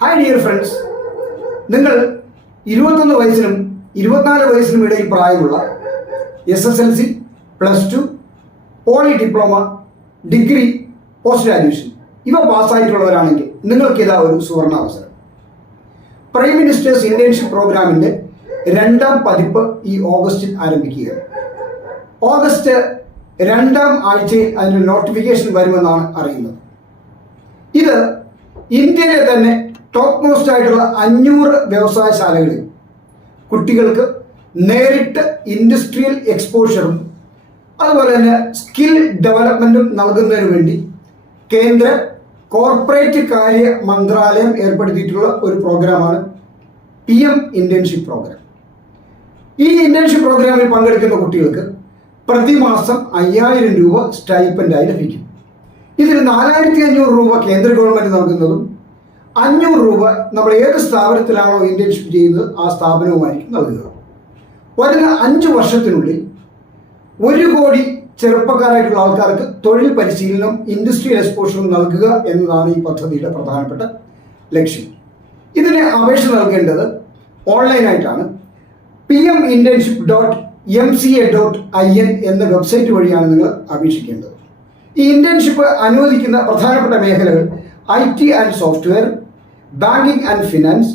Hi dear friends, നിങ്ങൾ 21 വയസ്സിനും 24 വയസ്സിനും ഇടയിൽ പ്രായമുള്ള SSLC, +2, poly diploma, degree, post graduation ഇവ പാസ്സായിട്ടുള്ളവരാണെങ്കിൽ നിങ്ങൾക്ക് ഇതാ ഒരു സുവർണാവസരം. പ്രൈം മിനിസ്റ്റേഴ്സ് ഇന്റേൺഷിപ്പ് പ്രോഗ്രാമിൻ്റെ 2ാം പതിപ്പ് ഈ ഓഗസ്റ്റിൽ ആരംഭിക്കുകയാണ്. ഓഗസ്റ്റ് 2ാം ആഴ്ചയിൽ അതിന് നോട്ടിഫിക്കേഷൻ വരുമെന്നാണ് അറിയുന്നത്. ഇത് ഇന്ത്യയിലെ തന്നെ ടോപ്പ് മോസ്റ്റ് ആയിട്ടുള്ള 500 വ്യവസായശാലകളിൽ കുട്ടികൾക്ക് നേരിട്ട് ഇൻഡസ്ട്രിയൽ എക്സ്പോഷറും അതുപോലെ തന്നെ സ്കിൽ ഡെവലപ്മെൻറ്റും നൽകുന്നതിന് വേണ്ടി കേന്ദ്ര കോർപ്പറേറ്റ് കാര്യ മന്ത്രാലയം ഏർപ്പെടുത്തിയിട്ടുള്ള ഒരു പ്രോഗ്രാമാണ് PM ഇന്റേൺഷിപ്പ് പ്രോഗ്രാം. ഈ ഇന്റേൺഷിപ്പ് പ്രോഗ്രാമിൽ പങ്കെടുക്കുന്ന കുട്ടികൾക്ക് പ്രതിമാസം 5000 രൂപ സ്റ്റൈപ്പൻഡായി ലഭിക്കും. ഇതിൽ 4500 രൂപ കേന്ദ്ര ഗവൺമെൻറ് നൽകുന്നതും 500 രൂപ നമ്മൾ ഏത് സ്ഥാപനത്തിലാണോ ഇന്റേൺഷിപ്പ് ചെയ്യുന്നത് ആ സ്ഥാപനവുമായിരിക്കും നൽകുക. വരുന്ന 5 വർഷത്തിനുള്ളിൽ 1 കോടി ചെറുപ്പക്കാരായിട്ടുള്ള ആൾക്കാർക്ക് തൊഴിൽ പരിശീലനം, ഇൻഡസ്ട്രിയൽ എക്സ്പോഷറും നൽകുക എന്നതാണ് ഈ പദ്ധതിയുടെ പ്രധാനപ്പെട്ട ലക്ഷ്യം. ഇതിന് അപേക്ഷ നൽകേണ്ടത് ഓൺലൈനായിട്ടാണ്. pminternship.mca.in എന്ന വെബ്സൈറ്റ് വഴിയാണ് നിങ്ങൾ അപേക്ഷിക്കേണ്ടത്. ഈ ഇന്റേൺഷിപ്പ് അനുവദിക്കുന്ന പ്രധാനപ്പെട്ട മേഖലകൾ IT and software, banking and finance,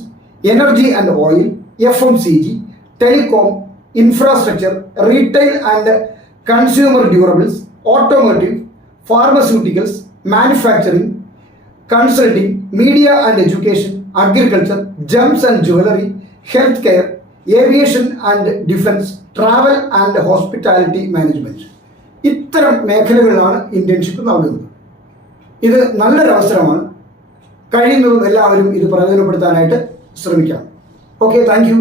energy and oil, FMCG, telecom, infrastructure, retail and consumer durables, automotive, pharmaceuticals, manufacturing, consulting, media and education, agriculture, Gems and jewellery, health care, aviation and defence, travel and hospitality management. ഇത്തരം മേഖലകളിലാണ് internship നൽകുന്നത്. ഇത് നല്ലൊരു അവസരമാണ്. കഴിയുന്നതും എല്ലാവരും ഇത് പ്രയോജനപ്പെടുത്താനായിട്ട് ശ്രമിക്കണം. Okay, thank you.